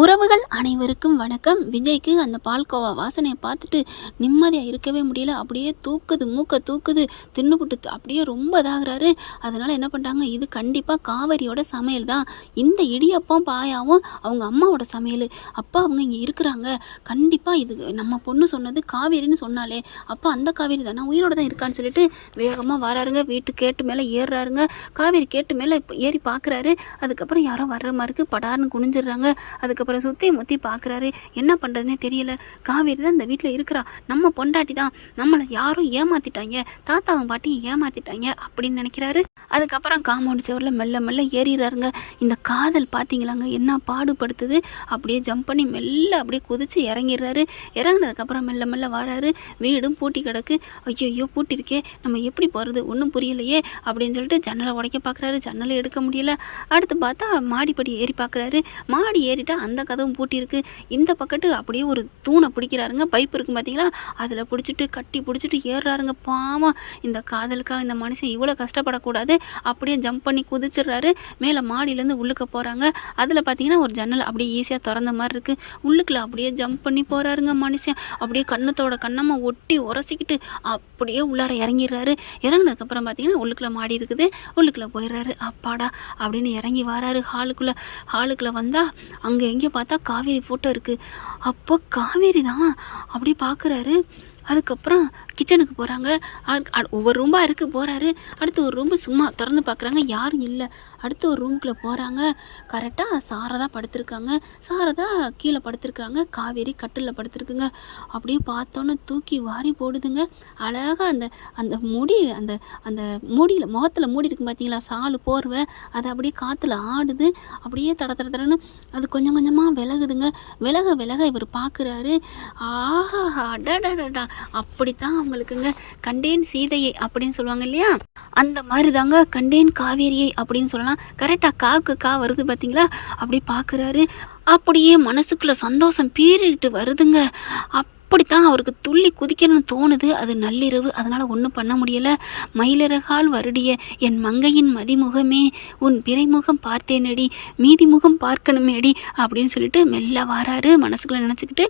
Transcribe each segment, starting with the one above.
உறவுகள் அனைவருக்கும் வணக்கம். விஜய்க்கு அந்த பால்கோவா வாசனையை பார்த்துட்டு நிம்மதியாக இருக்கவே முடியல. அப்படியே தூக்குது, மூக்க தூக்குது, தின்னுபுட்டு அப்படியே ரொம்ப இதாகிறாரு. அதனால் என்ன பண்ணுறாங்க, இது கண்டிப்பாக காவேரியோட சமையல் தான். இந்த இடியப்பம் பாயாவும் அவங்க அம்மாவோட சமையல். அப்போ அவங்க இங்கே இருக்கிறாங்க. கண்டிப்பாக இது நம்ம பொண்ணு சொன்னது காவேரின்னு சொன்னாலே, அப்போ அந்த காவேரி தானே உயிரோட தான் இருக்கான்னு சொல்லிட்டு வேகமாக வராருங்க. வீட்டு கேட்டு மேலே ஏறுறாருங்க. காவேரி கேட்டு மேலே ஏறி பார்க்குறாரு. அதுக்கப்புறம் யாரோ வர்ற மாதிரிக்கு படார்னு குனிஞ்சிடுறாங்க. அதுக்கப்புறம் சுற்றி முற்றி பார்க்குறாரு. என்ன பண்ணுறதுனே தெரியல. காவேரி தான் இந்த வீட்டில் இருக்கிறா, நம்ம பொண்டாட்டி தான், நம்மளை யாரும் ஏமாற்றிட்டாங்க, தாத்தாவும் பாட்டியும் ஏமாற்றிட்டாங்க அப்படின்னு நினைக்கிறாரு. அதுக்கப்புறம் காம்பவுண்ட் சுவரில் மெல்ல மெல்ல ஏறிடுறாருங்க. இந்த காதல் பார்த்தீங்களாங்க என்ன பாடுபடுத்துது. அப்படியே ஜம்ப் பண்ணி மெல்ல அப்படியே குதித்து இறங்கிடுறாரு. இறங்கினதுக்கப்புறம் மெல்ல மெல்ல வராரு. வீடும் பூட்டி கிடக்கு. ஐயோ பூட்டிருக்கே, நம்ம எப்படி போகிறது ஒன்றும் புரியலையே அப்படின்னு சொல்லிட்டு ஜன்னலை உடைக்க பார்க்குறாரு. ஜன்னலை எடுக்க முடியல. அடுத்து பார்த்தா மாடிப்படி ஏறி பார்க்குறாரு. மாடி ஏறிட்டா அந்த கதவும் பூட்டியிருக்கு. இந்த பக்கத்து அப்படியே ஒரு தூணை பிடிக்கிறாருங்க. பைப் இருக்கும் பார்த்தீங்களா, அதில் பிடிச்சிட்டு கட்டி பிடிச்சிட்டு ஏறுறாருங்க. பாவம், இந்த காதலுக்காக இந்த மனுஷன் இவ்வளோ கஷ்டப்படக்கூடாது. அப்படியே ஜம்ப் பண்ணி குதிச்சிடுறாரு. மேலே மாடியிலேருந்து உள்ளுக்க போகிறாங்க. அதில் பார்த்தீங்கன்னா ஒரு ஜன்னல் அப்படியே ஈஸியாக திறந்த மாதிரி இருக்குது. உள்ளுக்குள்ள அப்படியே ஜம்ப் பண்ணி போகிறாருங்க மனுஷன். அப்படியே கண்ணத்தோட கண்ணமாக ஒட்டி உரசிக்கிட்டு அப்படியே உள்ளார இறங்கிடுறாரு. இறங்கினதுக்கப்புறம் பார்த்தீங்கன்னா உள்ளுக்குள்ள மாடி இருக்குது. உள்ளுக்குள்ளே போயிடுறாரு. அப்பாடா அப்படின்னு இறங்கி வராரு. ஹாலுக்குள்ளே வந்தால் அங்கே எங்கே பார்த்தா காவேரி ஃபோட்டோ இருக்குது. அப்போ காவேரி தான் அப்படி பார்க்குறாரு. அதுக்கப்புறம் கிச்சனுக்கு போகிறாங்க. ஒவ்வொரு ரூமாக இருக்குது போகிறாரு. அடுத்து ஒரு ரூம்பு சும்மா திறந்து பார்க்குறாங்க, யாரும் இல்லை. அடுத்து ஒரு ரூமுக்குள்ளே போகிறாங்க. கரெக்டாக சாரதா படுத்திருக்காங்க. சாரதா கீழே படுத்திருக்காங்க. காவேரி கட்டிலில் படுத்திருக்குங்க. அப்படியே பார்த்தோன்னே தூக்கி வாரி போடுதுங்க. அழகாக அந்த அந்த முடி அந்த அந்த மூடியில் முகத்தில் மூடி இருக்கு பார்த்தீங்களா, சாலு போர்வை, அது அப்படியே காற்றுல ஆடுது. அப்படியே தடன்னு அது கொஞ்சம் கொஞ்சமாக விலகுதுங்க. விலக விலக இவர் பார்க்குறாரு. ஆஹா அடடடா, அப்படித்தான் அவங்களுக்குங்க கண்டேன் சீதையை அப்படின்னு சொல்லுவாங்க இல்லையா, அந்த மாதிரி தாங்க கண்டேன் காவேரியை அப்படின்னு சொல்லலாம். கரெக்டாக காவுக்கு கா வருது பார்த்தீங்களா, அப்படி பார்க்குறாரு. அப்படியே மனசுக்குள்ளே சந்தோஷம் பீறிட்டு வருதுங்க. அப்படித்தான் அவருக்கு துள்ளி குதிக்கணும்னு தோணுது. அது நள்ளிரவு, அதனால் ஒன்றும் பண்ண முடியலை. மயிலிறகால் வருடிய என் மங்கையின் மதிமுகமே, உன் பிறைமுகம் பார்த்தேனடி, மீதி முகம் பார்க்கணுமேடி அப்படின்னு சொல்லிட்டு மெல்ல வாராரு. மனசுக்குள்ளே நினச்சிக்கிட்டு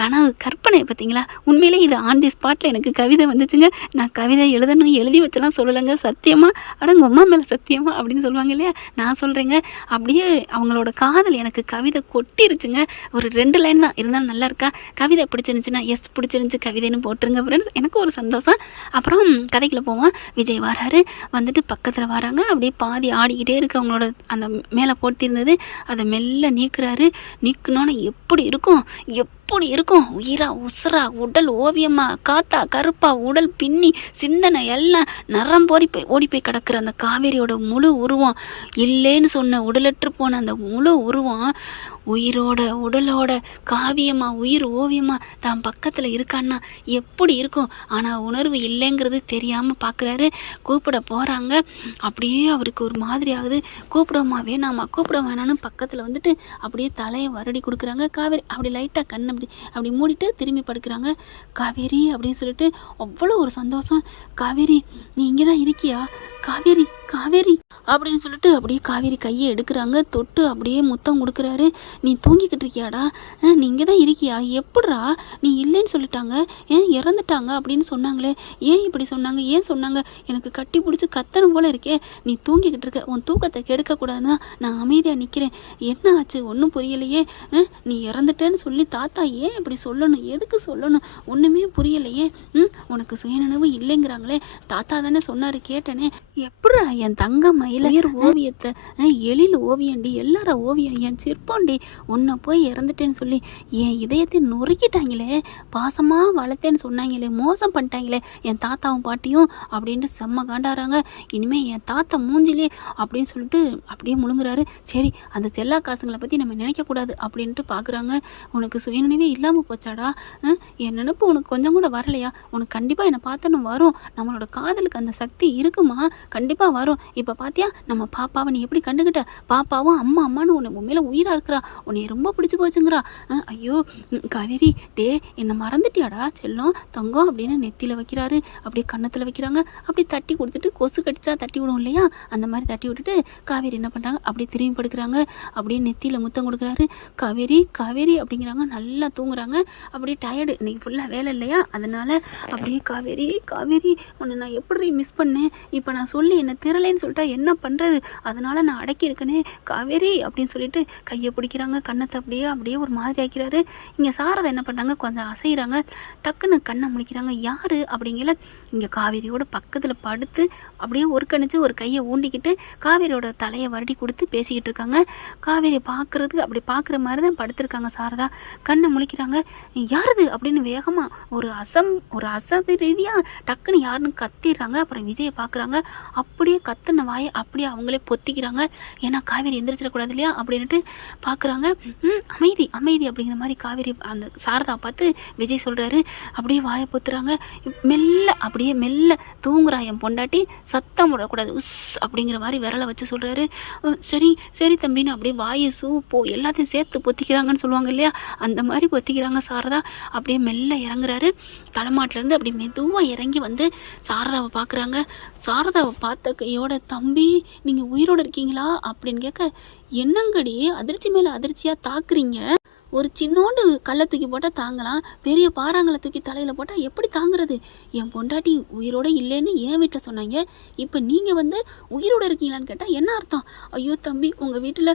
கனவு கற்பனை பார்த்தீங்களா, உண்மையிலே இது ஆன் தி ஸ்பாட்டில் எனக்கு கவிதை வந்துச்சுங்க. நான் கவிதை எழுதணும் எழுதி வச்செல்லாம் சொல்லலைங்க, சத்தியமாக அடங்க அம்மா மேலே சத்தியமாக அப்படின்னு சொல்லுவாங்க இல்லையா, நான் சொல்கிறேங்க. அப்படியே அவங்களோட காதல் எனக்கு கவிதை கொட்டிருச்சுங்க. ஒரு 2 லைன் தான் இருந்தாலும் நல்லா இருக்கா. கவிதை பிடிச்சிருந்துச்சுன்னா எஸ் பிடிச்சிருந்துச்சு கவிதைன்னு போட்டுருங்க ஃப்ரெண்ட்ஸ். எனக்கு ஒரு சந்தோஷம். அப்புறம் கதைக்குள்ள போவோம். விஜய் வராரு. வந்துட்டு பக்கத்தில் வராங்க. அப்படியே பாதி ஆடிக்கிட்டே இருக்கு. அவங்களோட அந்த மேலே போட்டிருந்தது அதை மெல்ல நீக்குறாரு. நீக்குனோன்னு எப்படி இருக்கும், எப்படி இருக்கும், உயிரா உசுரா உடல் ஓவியமா காத்தா கருப்பா உடல் பின்னி சிந்தனை எல்லாம் நரம் ஓடி போய் கிடக்குற அந்த காவேரியோட முழு உருவம், இல்லைன்னு சொன்ன உடலற்று போன அந்த முழு உருவம் உயிரோட உடலோட காவியமா உயிர் ஓவியமா தான் பக்கத்தில் இருக்கான்னா எப்படி இருக்கும். ஆனால் உணர்வு இல்லைங்கிறது தெரியாமல் பார்க்குறாரு. கூப்பிட போகிறாங்க. அப்படியே அவருக்கு ஒரு மாதிரி ஆகுது. கூப்பிடமா வேணாமா, கூப்பிட வேணான்னு பக்கத்தில் வந்துட்டு அப்படியே தலையை வருடி கொடுக்குறாங்க. காவேரி அப்படி லைட்டாக கண் அப்படி மூடிட்டு திரும்பி படுக்கிறாங்க. காவேரி அப்படின்னு சொல்லிட்டு அவ்வளோ ஒரு சந்தோஷம். காவேரி நீ இங்கே தான் இருக்கியா, காவேரி காவேரி அப்படின்னு சொல்லிட்டு அப்படியே காவேரி கையை எடுக்கிறாங்க. தொட்டு அப்படியே முத்தம் கொடுக்குறாரு. நீ தூங்கிக்கிட்டு இருக்கியாடா, நீ இங்கே தான் இருக்கியா, எப்பட்றா நீ இல்லைன்னு சொல்லிட்டாங்க, இறந்துட்டாங்க அப்படின்னு சொன்னாங்களே, ஏன் இப்படி சொன்னாங்க, ஏன் சொன்னாங்க, எனக்கு கட்டி பிடிச்சி கத்தனம் போல இருக்கே, நீ தூங்கிக்கிட்டு இருக்க, உன் தூக்கத்தை கெடுக்கக்கூடாதுன்னா நான் அமைதியாக நிற்கிறேன், என்ன ஆச்சு ஒன்றும் புரியலையே, நீ இறந்துட்டேன்னு சொல்லி தாத்தா ஏன் இப்படி சொல்லணும், எதுக்கு சொல்லணும், ஒன்றுமே புரியலையே, உனக்கு சுயநினைவு இல்லைங்கிறாங்களே, தாத்தா தானே சொன்னார் கேட்டனே, எப்பட்றா என் தங்க மயில ஓவியத்தை எழில் ஓவியண்டி, எல்லார ஓவியம் என் சிற்பண்டி, உன்னை போய் இறந்துட்டேன்னு சொல்லி என் இதயத்தை நொறுக்கிட்டாங்களே, பாசமாக வளர்த்தேன்னு சொன்னாங்களே, மோசம் பண்ணிட்டாங்களே என் தாத்தாவும் பாட்டியும் அப்படின்ட்டு செம்ம காண்டாராங்க. இனிமேல் என் தாத்தா மூஞ்சிலே அப்படின்னு சொல்லிட்டு அப்படியே முழுங்குறாரு. சரி அந்த செல்லா காசுங்களை பற்றி நம்ம நினைக்கக்கூடாது அப்படின்ட்டு பார்க்குறாங்க. உனக்கு சுயநினைவே இல்லாமல் போச்சாடா, என் நினைப்பு உனக்கு கொஞ்சம் கூட வரலையா, உனக்கு கண்டிப்பாக என்னை பார்த்தோன்னு வரும், நம்மளோட காதலுக்கு அந்த சக்தி இருக்குமா, கண்டிப்பாக வரும். இப்போ பார்த்தியா நம்ம பாப்பாவை நீ எப்படி கண்டுக்கிட்ட, பாப்பாவும் அம்மா அம்மான்னு உன்னை மேலே உயிராக இருக்கிறா, உன்னை ரொம்ப பிடிச்சி போச்சுங்கிறா. ஐயோ காவேரி டே என்னை மறந்துட்டியாடா செல்லம் தங்கம் அப்படின்னு நெத்தியில் வைக்கிறாரு, அப்படியே கன்னத்தில் வைக்கிறாங்க. அப்படி தட்டி கொடுத்துட்டு கொசு கடிச்சா தட்டி விடும் இல்லையா, அந்த மாதிரி தட்டி விட்டுட்டு காவேரி என்ன பண்ணுறாங்க, அப்படியே திரும்பி படுக்கிறாங்க. அப்படியே நெத்தியில் முத்தம் கொடுக்குறாரு. காவேரி காவேரி அப்படிங்கிறாங்க. நல்லா தூங்குறாங்க. அப்படியே டயர்டு, இன்னைக்கு ஃபுல்லாக வேலை இல்லையா, அதனால் அப்படியே காவேரி காவேரி உன்னை நான் எப்படி மிஸ் பண்ணேன், இப்போ நான் சொல்லி என்னை திரலைன்னு சொல்லிட்டா என்ன பண்ணுறது, அதனால் நான் அடக்கியிருக்கனே காவேரி அப்படின்னு சொல்லிட்டு கையை பிடிக்கிறாங்க. கண்ணத்தை அப்படியே அப்படியே ஒரு மாதிரி ஆக்கிறாரு. இங்கே சாரதை என்ன பண்ணுறாங்க, கொஞ்சம் அசைகிறாங்க. டக்குன்னு கண்ணை முழிக்கிறாங்க. யார் அப்படிங்கல இங்கே காவேரியோட பக்கத்தில் படுத்து அப்படியே ஒரு கணிச்சு ஒரு கையை ஊண்டிக்கிட்டு காவேரியோட தலையை வருடி கொடுத்து பேசிக்கிட்டு இருக்காங்க. காவேரி பார்க்குறதுக்கு அப்படி பார்க்குற மாதிரி தான் படுத்திருக்காங்க சாரதா. கண்ணை முழிக்கிறாங்க. யாருது அப்படின்னு வேகமாக ஒரு அசதியாக டக்குன்னு யாருன்னு கத்திடுறாங்க. அப்புறம் விஜயை பார்க்குறாங்க. அப்படியே கத்துன வாயை அப்படியே அவங்களே பொத்திக்கிறாங்க. ஏன்னா காவேரி எந்திரிச்சிடக்கூடாது இல்லையா அப்படின்ட்டு பார்க்குறாங்க. அமைதி அமைதி அப்படிங்கிற மாதிரி காவேரி அந்த சாரதா பார்த்து விஜய் சொல்கிறாரு. அப்படியே வாயை பொத்துறாங்க. அப்படியே மெல்ல தூங்குறா என் பொண்டாட்டி, சத்தம் விடக்கூடாது உஸ் அப்படிங்கிற மாதிரி விரலை வச்சு சொல்கிறாரு. சரி சரி தம்பின்னு அப்படியே வாயை சூப்போ எல்லாத்தையும் சேர்த்து பொத்திக்கிறாங்கன்னு சொல்லுவாங்க இல்லையா, அந்த மாதிரி பொத்திக்கிறாங்க சாரதா. அப்படியே மெல்ல இறங்குறாரு. தலைமாட்டிலேருந்து அப்படி மெதுவாக இறங்கி வந்து சாரதாவை பார்க்குறாங்க. சாரதாவை பார்த்த கையோட தம்பி நீங்கள் உயிரோடு இருக்கீங்களா அப்படின்னு கேட்க, என்னங்கடி அதிர்ச்சி மேலே அதிர்ச்சியாக தாக்குறீங்க, ஒரு சின்னோண்டு கல்லை தூக்கி போட்டால் தாங்கலாம், பெரிய பாறாங்களை தூக்கி தலையில் போட்டால் எப்படி தாங்குறது, என் பொண்டாட்டி உயிரோடு இல்லைன்னு என் வீட்டில் சொன்னாங்க, இப்போ நீங்கள் வந்து உயிரோடு இருக்கீங்களான்னு கேட்டால் என்ன அர்த்தம், ஐயோ தம்பி உங்கள் வீட்டில்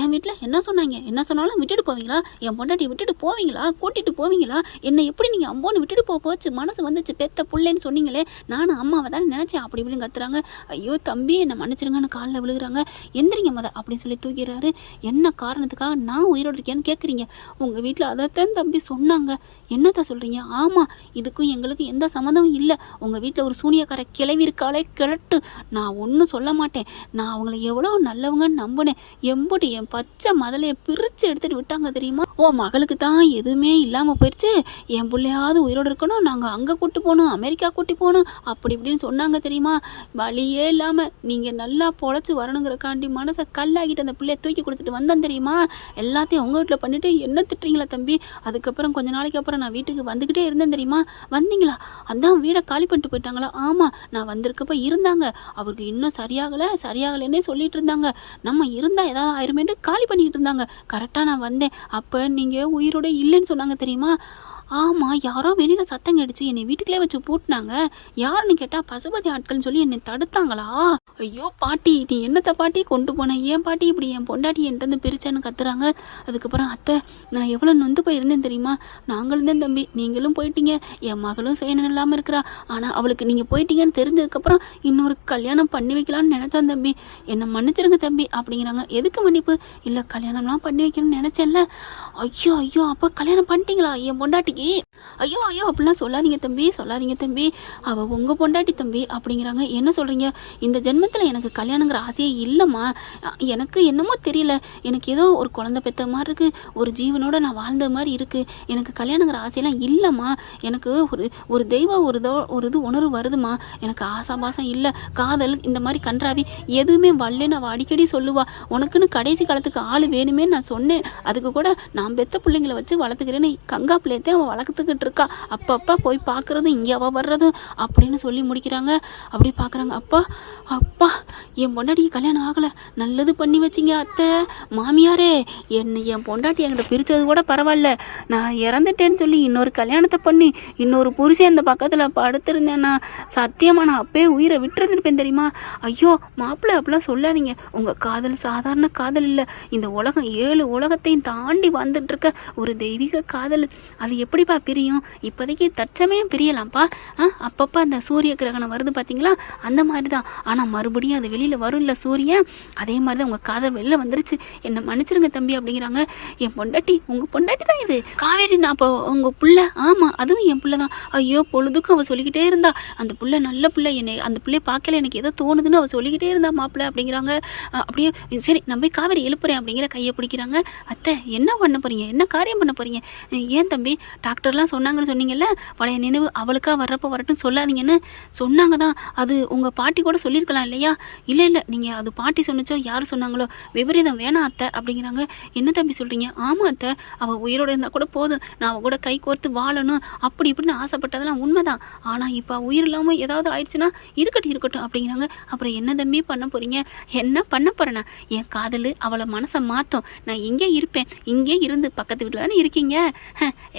என் வீட்டில் என்ன சொன்னாங்க, என்ன சொன்னாலும் விட்டுட்டு போவீங்களா, என் பொண்டாட்டியை விட்டுட்டு போவீங்களா, கூட்டிகிட்டு போவீங்களா, என்னை எப்படி நீங்கள் அம்போன்னு விட்டுட்டு போச்சு, மனசு வந்துச்சு பெத்த புள்ளேன்னு சொன்னீங்களே, நானும் அம்மாவை தானே நினச்சேன் அப்படி இப்படின்னு கத்துறாங்க. ஐயோ தம்பி என்னை மன்னிச்சிருங்கன்னு காலில் விழுகிறாங்க. எந்திரிங்க அப்படின்னு சொல்லி தூக்கிறாரு. என்ன காரணத்துக்காக நான் உயிரோடு இருக்கேன் கேட்குறீங்க, உங்கள் வீட்டில் அதைத்தான் தம்பி சொன்னாங்க, என்னத்தான் சொல்கிறீங்க, ஆமாம் இதுக்கும் எங்களுக்கு எந்த சம்மந்தமும் இல்லை, உங்கள் வீட்டில் ஒரு சூனியக்கார கிளவி இருக்காளே கிளட்டு, நான் ஒன்றும் சொல்ல மாட்டேன், நான் அவங்கள எவ்வளோ நல்லவங்கன்னு நம்பினேன், எம்புட்டு என் பச்சை மதலையை பிரித்து எடுத்துகிட்டு விட்டாங்க தெரியுமா, ஓ மகளுக்கு தான் எதுவுமே இல்லாமல் போயிடுச்சு, என் பிள்ளையாவது உயிரோடு இருக்கணும், நாங்கள் அங்கே கூட்டி போகணும், அமெரிக்கா கூட்டி போகணும் அப்படி இப்படின்னு சொன்னாங்க தெரியுமா, வழியே இல்லாமல் நீங்கள் நல்லா பொழைச்சி வரணுங்கிறக்காண்டி மனசை கல்லாகிட்டு அந்த பிள்ளையை தூக்கி கொடுத்துட்டு வந்தேன் தெரியுமா, எல்லாத்தையும் உங்கள் வீட்டில் பண்ணிவிட்டு என்ன திட்டுறீங்களா தம்பி, அதுக்கப்புறம் கொஞ்ச நாளைக்கு அப்புறம் நான் வீட்டுக்கு வந்துக்கிட்டே இருந்தேன் தெரியுமா, வந்தீங்களா, அதான் வீடை காலி பண்ணிட்டு போயிட்டாங்களா, ஆமாம் நான் வந்திருக்கப்ப இருந்தாங்க, அவருக்கு இன்னும் சரியாகலைன்னே சொல்லிட்டு இருந்தாங்க, நம்ம இருந்தால் ஏதாவது ஆயிருமேட்டு காலி பண்ணிக்கிட்டு இருந்தாங்க, கரெக்டாக நான் வந்தேன், அப்போ நீங்கள் உயிரோட இல்லைன்னு சொன்னாங்க தெரியுமா, ஆமாம் யாரோ வெளியில் சத்தம் கேட்டுச்சு, என்னை வீட்டுக்குள்ளே வச்சு பூட்டினாங்க, யாருன்னு கேட்டால் பசுபதி ஆட்கள்னு சொல்லி என்னை தடுத்தாங்களா, ஐயோ பாட்டி நீ என்னத்தை பாட்டி கொண்டு போனேன், ஏன் பாட்டி இப்படி என் பொண்டாட்டி என்கிட்ட பிரிச்சான்னு கத்துறாங்க. அதுக்கப்புறம் அத்தை நான் எவ்வளோ நொந்து போயிருந்தேன் தெரியுமா, நாங்களும் தான் தம்பி நீங்களும் போயிட்டீங்க, என் மகளும் சுயநலம் இல்லாமல் இருக்கிறா, ஆனால் அவளுக்கு நீங்கள் போயிட்டீங்கன்னு தெரிஞ்சதுக்கப்புறம் இன்னொரு கல்யாணம் பண்ணி வைக்கலான்னு நினச்சான் தம்பி, என்னை மன்னிச்சிருங்க தம்பி அப்படிங்கிறாங்க. எதுக்கு மன்னிப்பு, இல்லை கல்யாணம்லாம் பண்ணி வைக்கணும்னு நினச்சேன்ல, ஐயோ ஐயோ அப்போ கல்யாணம் பண்ணிட்டீங்களா என் பொண்டாட்டிக்கு, ஐயோ ஐயோ அப்படிலாம் சொல்லாதீங்க தம்பி அவள் உங்கள் பொண்டாட்டி தம்பி அப்படிங்கிறாங்க. என்ன சொல்கிறீங்க, இந்த ஜென்மத்தில் எனக்கு கல்யாணங்கிற ஆசையே இல்லைம்மா, எனக்கு என்னமோ தெரியல, எனக்கு ஏதோ ஒரு குழந்தை பெற்ற மாதிரி இருக்குது, ஒரு ஜீவனோட நான் வாழ்ந்த மாதிரி இருக்குது, எனக்கு கல்யாணங்கிற ஆசையெல்லாம் இல்லைம்மா, எனக்கு ஒரு தெய்வம் ஒரு இது உணர்வு வருதுமா, எனக்கு ஆசாபாசம் இல்லை, காதல் இந்த மாதிரி கன்றாவி எதுவுமே வரலன்னு அவள் அடிக்கடி சொல்லுவா, உனக்குன்னு கடைசி காலத்துக்கு ஆள் வேணுமே நான் சொன்னேன், அதுக்கு கூட நான் பெத்த பிள்ளைங்களை வச்சு வளர்த்துக்கிறேன்னு கங்கா பிள்ளையத்தையும் அவள் வளர்த்துக்கிட்டு இருக்கா, அப்பப்போ போய் பார்க்குறதும் இங்கே அவள் வர்றதும் அப்படின்னு சொல்லி முடிக்கிறாங்க. அப்படி பார்க்குறாங்க. அப்பா என் பொண்டாட்டிக்கு கல்யாணம் ஆகலை, நல்லது பண்ணி வச்சிங்க அத்தை மாமியாரே, என் பொண்டாட்டி என்கிட்ட பிரித்தது கூட பரவாயில்ல, நான் இறந்துட்டேன்னு சொல்லி இன்னொரு கல்யாணத்தை பண்ணி இன்னொரு புருஷன் அந்த பக்கத்தில் படுத்திருந்தேன்னா சத்தியமாக நான் அப்பயே உயிரை விட்டுருந்துருப்பேன் தெரியுமா, ஐயோ மாப்பிள்ளை அப்படிலாம் சொல்லாதீங்க, உங்கள் காதல் சாதாரண காதல் இல்லை, இந்த உலகம் 7 உலகத்தையும் தாண்டி வந்துட்டுருக்க ஒரு தெய்வீக காதல், அது எப்படிப்பா பிரியும், இப்போதைக்கு தற்சமயம் பிரியலாம்ப்பா, அப்பப்போ அந்த சூரிய கிரகணம் வருது பார்த்தீங்களா அந்த மாதிரி தான், ஆனால் மறுபடியும் அது வெளியில் வரும் இல்லை சூரியன், அதே மாதிரி தான் உங்கள் காதல் வெளியில் வந்துருச்சு, என்னை மன்னிச்சிருங்க தம்பி அப்படிங்கிறாங்க. என் பொண்டாட்டி உங்கள் பொண்டாட்டி தான் இது காவேரி, நான் அப்போ உங்கள் பிள்ளை, ஆமாம் அதுவும் என் பிள்ளை தான், ஐயோ பொழுதுக்கும் அவள் சொல்லிக்கிட்டே இருந்தா அந்த பிள்ளை நல்ல பிள்ளை, என்னை அந்த பிள்ளைய பார்க்கல எனக்கு எதோ தோணுதுன்னு அவள் சொல்லிக்கிட்டே இருந்தா மாப்பிள்ளை அப்படிங்கிறாங்க. அப்படியே சரி நான் போய் காவேரி எழுப்புறேன் அப்படிங்கிற கையை பிடிக்கிறாங்க. அத்தை என்ன பண்ண போகிறீங்க, என்ன காரியம் பண்ண போகிறீங்க, ஏன் தம்பி டாக்டர்லாம் சொன்னாங்கன்னு சொன்னீங்கல்ல, பழைய நினைவு அவளுக்கா வர்றப்போ வரட்டும் சொல்லாதீங்கன்னு சொன்னாங்க தான். அது உங்கள் பாட்டி கூட சொல்லியிருக்கலாம் இல்லையா? இல்லை இல்லை, நீங்கள் அது பாட்டி சொன்னிச்சோ யார் சொன்னாங்களோ விபரீதம் வேணாம் அத்தை அப்படிங்கிறாங்க. என்ன தம்பி சொல்கிறீங்க? ஆமாம் அத்தை, அவள் உயிரோடு இருந்தால் கூட போதும், நான் அவள் கூட கை கோர்த்து வாழணும் அப்படி இப்படின்னு ஆசைப்பட்டதெல்லாம் உண்மைதான். ஆனால் இப்போ உயிர் இல்லாமல் ஏதாவது ஆயிடுச்சுன்னா இருக்கட்டும் அப்படிங்கிறாங்க. அப்புறம் என்ன தம்பி பண்ண போகிறீங்க? என்ன பண்ண போகிறேன்னா, என் காதல் அவளை மனசை மாற்றும். நான் இங்கே இருப்பேன், இங்கே இருந்து பக்கத்து வீட்டில் தானே இருக்கீங்க,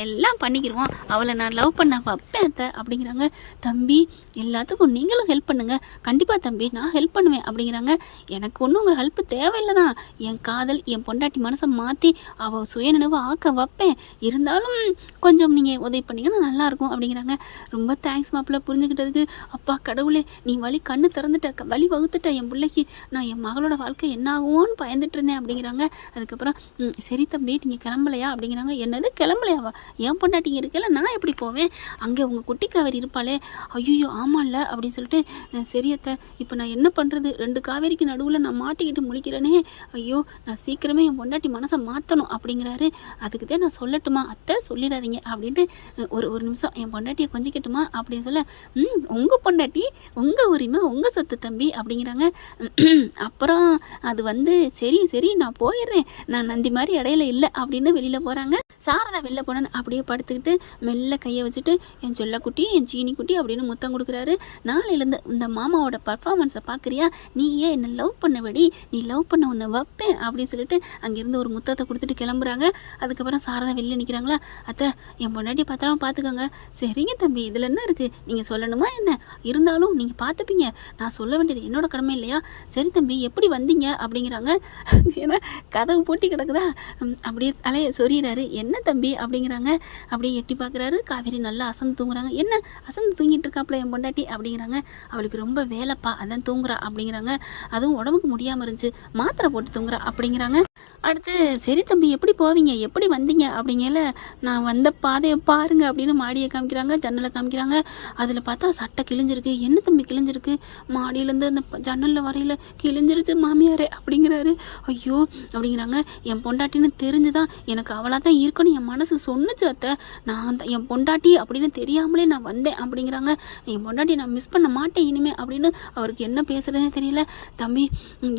எல்லாம் பண்ணிக்கிடுவோம், அவளை நான் லவ் பண்ண வைப்பேன் அத்தை அப்படிங்கிறாங்க. தம்பி எல்லாத்துக்கும் நீங்களும் ஹெல்ப் பண்ணுங்கள். கண்டிப்பாக தம்பி நான் ஹெல்ப் பண்ணுவேன் அப்படிங்கிறாங்க. எனக்கு ஒன்றும் உங்கள் ஹெல்ப் தேவையில்லை தான். என் காதல் என் பொண்டாட்டி மனசை மாற்றி அவள் சுயநினைவு ஆக்க வைப்பேன். இருந்தாலும் கொஞ்சம் நீங்கள் உதவி பண்ணிங்கன்னா நல்லாயிருக்கும் அப்படிங்கிறாங்க. ரொம்ப தேங்க்ஸ் மாப்பிள்ள, புரிஞ்சுக்கிட்டதுக்கு. அப்பா கடவுளே, நீ வழி கண்ணு திறந்துட்ட, வழி வகுத்துட்ட என் பிள்ளைக்கு. நான் என் மகளோட வாழ்க்கை என்ன ஆகும்னு பயந்துட்டு இருந்தேன் அப்படிங்கிறாங்க. அதுக்கப்புறம் சரி தம்பி நீங்கள் கிளம்பலையா அப்படிங்கிறாங்க. என்னது கிளம்பலையாவா? என் பொண்டாட்டிங்க இருக்கல, நான் எப்படி போவேன்? அங்கே உங்கள் குட்டி காவேரி இருப்பாளே. ஐயோ ஆமாம்ல அப்படின்னு சொல்லிட்டு, சரியத்தை இப்போ நான் என்ன பண்ணுறது? 2 காவேரிக்கு நடுவில் நான் மாட்டிக்கிட்டு முழிக்கிறேனே. ஐயோ நான் சீக்கிரமே என் பொண்டாட்டி மனசை மாற்றணும் அப்படிங்கிறாரு. அதுக்கு தான் நான் சொல்லட்டுமா அத்தை? சொல்லிடாதீங்க அப்படின்ட்டு ஒரு நிமிஷம் என் பொண்டாட்டியை கொஞ்சிக்கட்டுமா அப்படின்னு சொல்ல, உங்கள் பொண்டாட்டி உங்கள் உரிமை உங்கள் சொத்து தம்பி அப்படிங்கிறாங்க. அப்புறம் அது சரி நான் போயிடுறேன், நான் நந்தி மாதிரி இடையில இல்லை அப்படின்னு வெளியில் போகிறாங்க. சாரதா வெளில போனேன்னு அப்படியே படுத்துக்கிட்டு மெல்ல கையை வச்சுட்டு, என் செல்லக்குட்டி என் சீனி குட்டி அப்படின்னு முத்தம் கொடுக்குறாரு. நாளையிலேருந்து இந்த மாமாவோட பர்ஃபார்மன்ஸை பார்க்குறியா? நீ ஏன் என்னை லவ் பண்ண வெடி, நீ லவ் பண்ண உன்னை வைப்பேன் அப்படின்னு சொல்லிட்டு அங்கேருந்து ஒரு முத்தத்தை கொடுத்துட்டு கிளம்புறாங்க. அதுக்கப்புறம் சாரதா வெளியில் நிற்கிறாங்களா. அத்தை என் பொண்டாட்டி பார்த்தாலும் பார்த்துக்கோங்க. சரிங்க தம்பி, இதில் என்ன இருக்குது, நீங்கள் சொல்லணுமா என்ன? இருந்தாலும் நீங்கள் பார்த்துப்பீங்க, நான் சொல்ல வேண்டியது என்னோட கடமை இல்லையா? சரி தம்பி எப்படி வந்தீங்க அப்படிங்கிறாங்க. ஏன்னா கதவு பூட்டி கிடக்குதா, அப்படியே தலையை சொறிகிறாரு. என்ன தம்பி அப்படிங்கிறாங்க. அப்படியே எட்டி பார்க்குறாரு. காவேரி நல்லா அசந்து தூங்குறாங்க. என்ன அசந்து தூங்கிட்டு இருக்காப்புல என் பொண்டாட்டி அப்படிங்கிறாங்க. அவளுக்கு ரொம்ப வேலைப்பா அதான் தூங்குறா அப்படிங்கிறாங்க. அதுவும் உடம்புக்கு முடியாமல் இருந்துச்சு, மாத்திரை போட்டு தூங்குறா அப்படிங்கிறாங்க. அடுத்து சரி தம்பி எப்படி போவீங்க, எப்படி வந்தீங்க அப்படிங்கல, நான் வந்த பாதையை பாருங்க அப்படின்னு மாடியை காமிக்கிறாங்க, ஜன்னலை காமிக்கிறாங்க. அதில் பார்த்தா சட்டை கிழிஞ்சிருக்கு. என்ன தம்பி கிழிஞ்சிருக்கு? மாடியிலேருந்து அந்த ஜன்னலில் வரையில் கிழிஞ்சிருச்சு மாமியாரே அப்படிங்கிறாரு. ஐயோ அப்படிங்கிறாங்க. என் பொண்டாட்டின்னு தெரிஞ்சுதான் எனக்கு அவளாக தான் இருக்கணும் என் மனசு சொன்னுச்சு அத்தை. நான் தான் என் பொண்டாட்டி அப்படின்னு தெரியாமலே நான் வந்தேன் அப்படிங்கிறாங்க. என் பொண்டாட்டி நான் மிஸ் பண்ண மாட்டேன் இனிமே அப்படின்னு அவருக்கு என்ன பேசுகிறதுனே தெரியல. தம்பி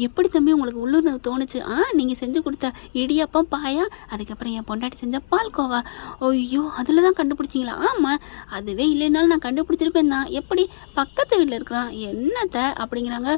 எப்படி தம்பி உங்களுக்கு உள்ளூர் தோணுச்சு? நீங்கள் செஞ்சு கொடுத்த இடியப்பம் பாயா, அதுக்கப்புறம் என் பொண்டாட்டி செஞ்ச பால்கோவா. ஐயோ அதில் தான் கண்டுபிடிச்சிங்களா? ஆமாம், அதுவே இல்லைனாலும் நான் கண்டுபிடிச்சிருப்பேன் தான். எப்படி பக்கத்து வீட்டில் இருக்கிறான் என்னத்த அப்படிங்கிறாங்க.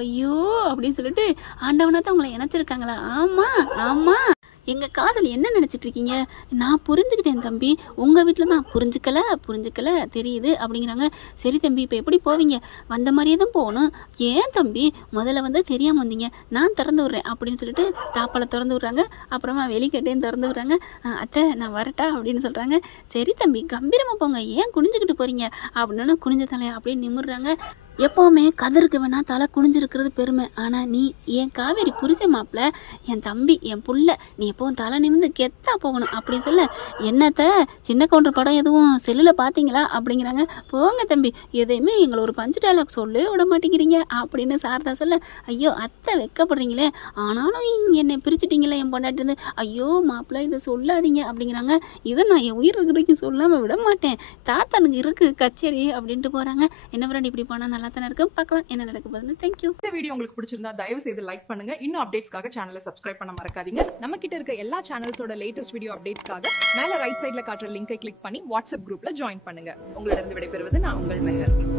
ஐயோ அப்படின்னு சொல்லிட்டு, ஆண்டவனா தான் உங்களை இணைச்சிருக்காங்களா? ஆமாம் எங்கள் காதல் என்ன நினச்சிட்டு இருக்கீங்க? நான் புரிஞ்சுக்கிட்டேன் தம்பி, உங்கள் வீட்டில் தான் புரிஞ்சுக்கல தெரியுது அப்படிங்கிறாங்க. சரி தம்பி இப்போ எப்படி போவீங்க? வந்த மாதிரியே தான் போகணும். ஏன் தம்பி முதல்ல தெரியாமல் வந்தீங்க, நான் திறந்து விட்றேன் அப்படின்னு சொல்லிட்டு தாப்பாலை திறந்து விட்றாங்க. அப்புறமா வெளிக்கட்டையும் திறந்து விட்றாங்க. அத்தை நான் வரட்டா அப்படின்னு சொல்கிறாங்க. சரி தம்பி கம்பீரமாக போங்க, ஏன் குனிஞ்சுக்கிட்டு போகிறீங்க அப்படின்னு குனிஞ்ச தலையை அப்படியே நிமிடுறாங்க. எப்போவுமே கதருக்கு வேணா தலை குனிஞ்சிருக்கிறது பெருமை, ஆனால் நீ என் காவேரி புருஷன் மாப்பிள்ள, என் தம்பி, என் புள்ள, நீ எப்போவும் தலை நிமிந்து கெத்தா போகணும் அப்படின்னு சொல்ல, என்னத்த சின்ன கவுண்டர் படம் எதுவும் செல்லில் பார்த்தீங்களா அப்படிங்கிறாங்க. போங்க தம்பி, எதையுமே எங்களை ஒரு பஞ்சு டைலாக் சொல்லவே விட மாட்டேங்கிறீங்க அப்படின்னு சாரதா சொல்ல, ஐயோ அத்தை வெக்கப்படுறீங்களே, ஆனாலும் என்னை பிரிச்சுட்டீங்களே என் பொண்டாட்டிருந்து, ஐயோ மாப்பிள்ள இதை சொல்லாதீங்க அப்படிங்கிறாங்க. இதை நான் என் உயிர் இருக்கிறைக்கும் சொல்லாமல் விட மாட்டேன், தாத்தானுக்கு இருக்குது கச்சேரி அப்படின்ட்டு போகிறாங்க. என்ன ஃப்ரெண்ட் இப்படி போனால் நல்லா தானே இருக்கும், பார்க்கலாம் என்ன நடக்க போகுதுன்னு. தேங்க்யூ. இந்த வீடியோ உங்களுக்கு பிடிச்சிருந்தா தயவு செய்து லைக் பண்ணுங்க. இன்னும் அப்டேட்ஸ்க்காக சேனலை சப்ஸ்கிரைப் பண்ண மறக்காதீங்க. நம்ம கிட்ட இருக்க எல்லா சேனல்ஸோட லேட்டஸ்ட் வீடியோ அப்டேட்ஸ்க்காக மேல ரைட் சைட்ல காட்டுற லிங்கை கிளிக் பண்ணி வாட்ஸ்அப் குரூப்ல ஜாயின் பண்ணுங்க. உங்களிடம் விடைபெறுவது நான் உங்கள் மெஹர்.